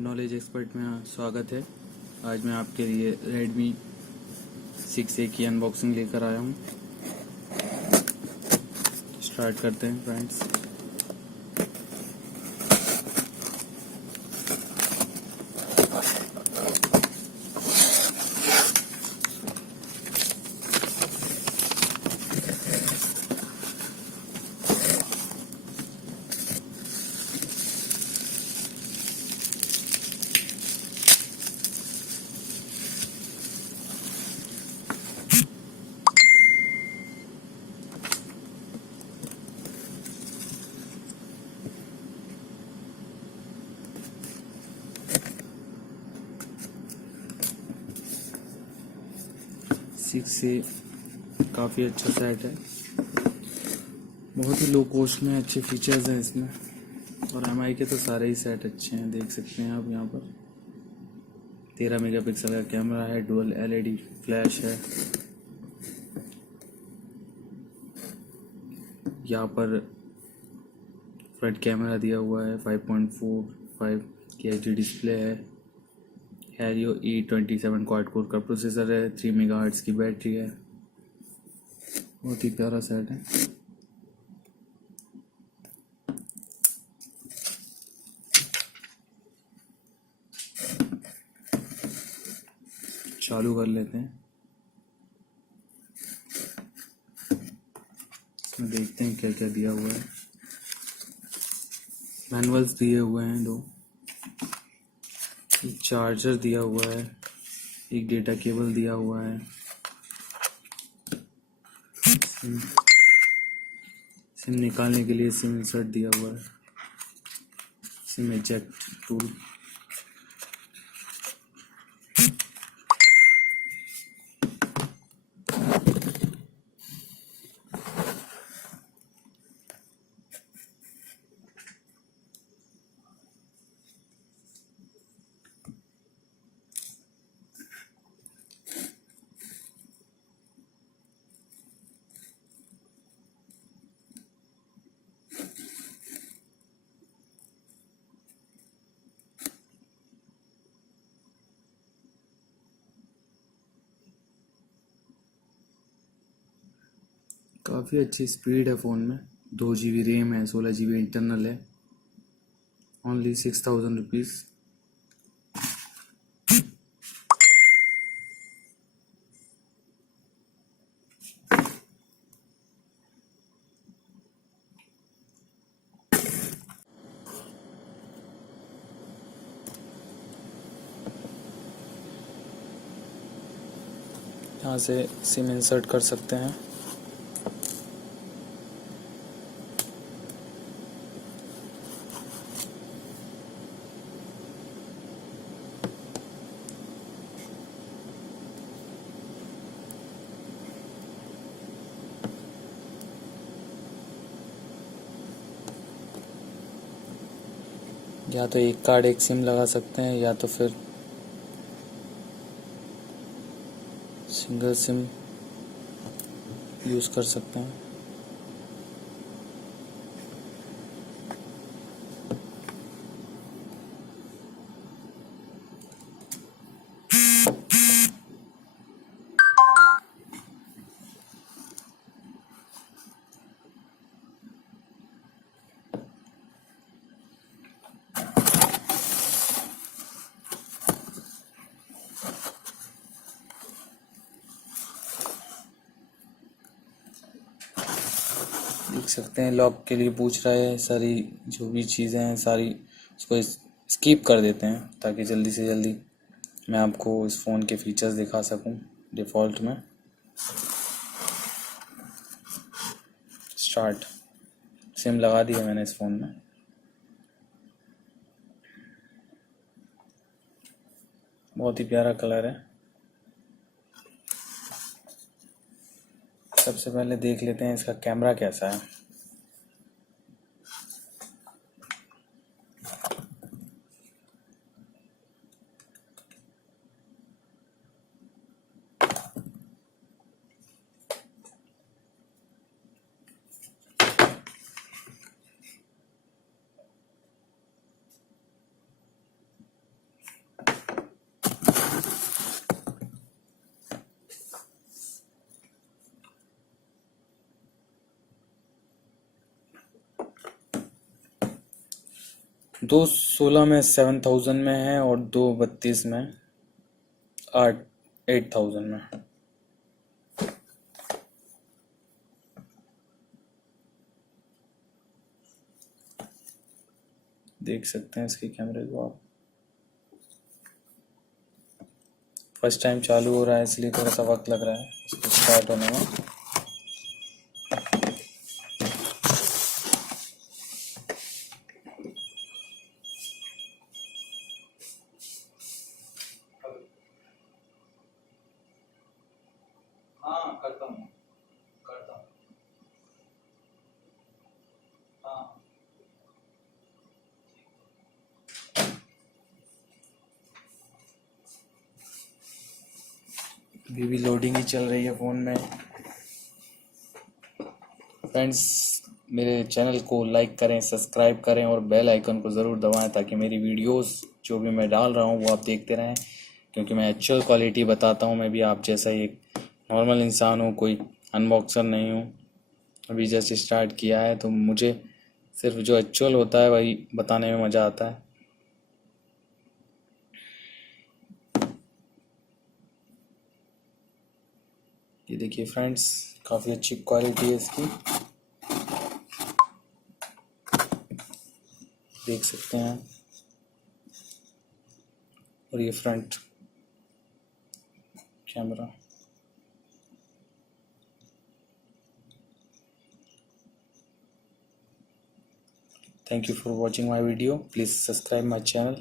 Knowledge expert में स्वागत है। आज मैं आपके लिए Redmi 6A की अनबॉक्सिंग लेकर आया हूँ। स्टार्ट करते हैं फ्रेंड्स। सिक्स से काफ़ी अच्छा सेट है, बहुत ही लो कॉस्ट में अच्छे फीचर्स हैं इसमें। और एमआई के तो सारे ही सेट अच्छे हैं, देख सकते हैं आप। यहाँ पर 13 मेगापिक्सल का कैमरा है, डुअल एलईडी फ्लैश है। यहाँ पर फ्रंट कैमरा दिया हुआ है, 5.45 की एचडी डिस्प्ले है। Helio A22 क्वाड कोर का प्रोसेसर है, 3 मेगाहर्ट्ज़ की बैटरी है। बहुत ही प्यारा सेट है। चालू कर लेते हैं, इसमें देखते हैं क्या क्या दिया हुआ है। मैनुअल्स दिए हुए हैं दो, एक चार्जर दिया हुआ है, एक डेटा केबल दिया हुआ है, सिम निकालने के लिए सिम इंसर्ट दिया हुआ है, सिम इजेक्ट टूल। काफ़ी अच्छी स्पीड है फ़ोन में। 2 GB रैम है, 16 GB इंटरनल है। Only 6000 rupees. यहाँ से सिम इंसर्ट कर सकते हैं। या तो एक कार्ड एक सिम लगा सकते हैं, या तो फिर सिंगल सिम यूज़ कर सकते हैं। देख सकते हैं लॉक के लिए पूछ रहा है। सारी जो भी चीज़ें हैं सारी उसको स्किप कर देते हैं, ताकि जल्दी से जल्दी मैं आपको इस फ़ोन के फीचर्स दिखा सकूं डिफ़ॉल्ट में। स्टार्ट। सिम लगा दी है मैंने इस फ़ोन में। बहुत ही प्यारा कलर है। सबसे पहले देख लेते हैं इसका कैमरा कैसा है। दो 16 में 7000 में है और दो 32 में 8000 में। देख सकते हैं इसके कैमरे को आप। फर्स्ट टाइम चालू हो रहा है इसलिए थोड़ा सा वक्त लग रहा है इसको स्टार्ट होने में। हाँ करता हूँ। हाँ अभी भी लोडिंग ही चल रही है फ़ोन में। फ्रेंड्स, मेरे चैनल को लाइक करें, सब्सक्राइब करें और बेल आइकन को ज़रूर दबाएं ताकि मेरी वीडियोस जो भी मैं डाल रहा हूँ वो आप देखते रहें, क्योंकि मैं एक्चुअल क्वालिटी बताता हूँ। मैं भी आप जैसा ही एक नॉर्मल इंसान हूँ, कोई अनबॉक्सर नहीं हूँ। अभी जस्ट स्टार्ट किया है तो मुझे सिर्फ जो एक्चुअल होता है वही बताने में मज़ा आता है। ये देखिए फ्रेंड्स, काफ़ी अच्छी क्वालिटी है इसकी, देख सकते हैं। और ये front camera. Thank you for watching my video. Please subscribe my channel.